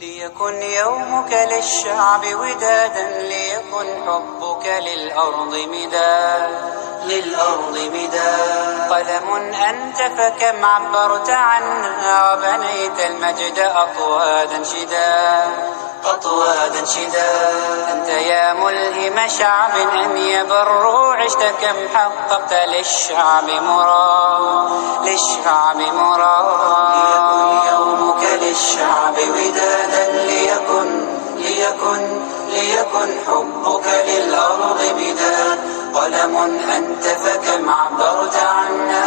ليكن يومك للشعب ودادا، ليكن حبك للأرض مداد قلم أنت فكم عبرت عنا، وبنيت المجد أطوادا شداد أنت يا ملهم شعب أن يبروا، عشت كم حققت للشعب مراد. ليكن يومك للشعب ودادا، ليكن حبك للأرض مداد قلم أنت فكم عبرت عنا،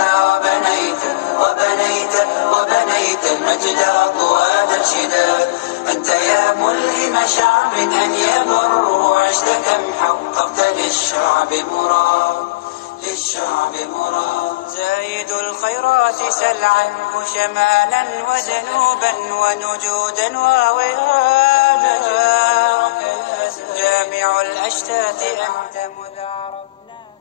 وبنيت المجد أطوادا شداد أنت يا ملهم شعب أن يبروا، عشت كم حققت للشعب مراد. زايد الخيرات سل عنه شمالا وجنوبا ونجودا ووهادا، جامع الأشتات أنت مذ عرفناك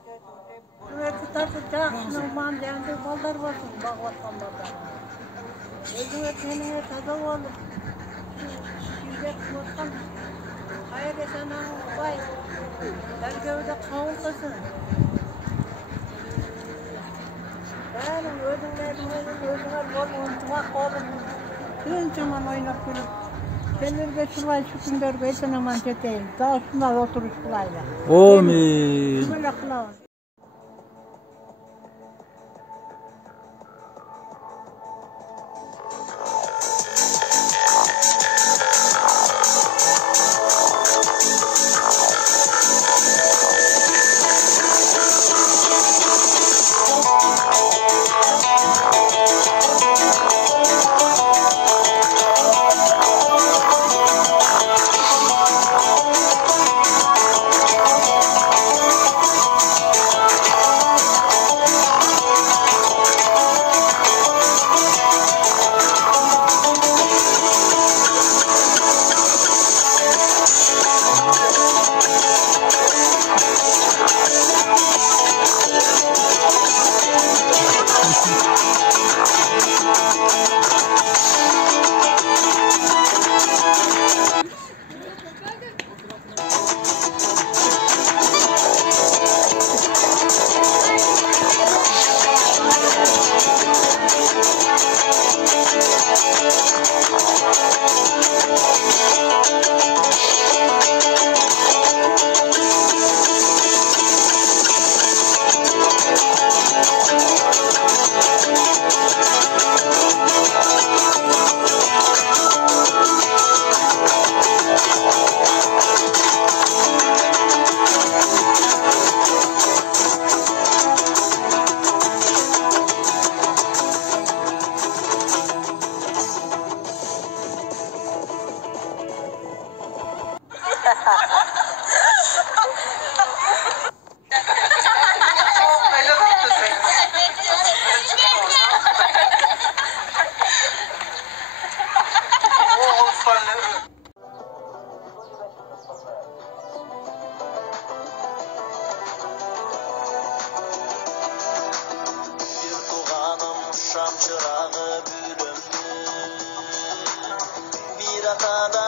Kendirge şurayı şu günlerge etene aman çeteyim. Daha şunlar oturuş kılayla. Amin. Böyle kılavuz. Çırağı bürümlü bir atada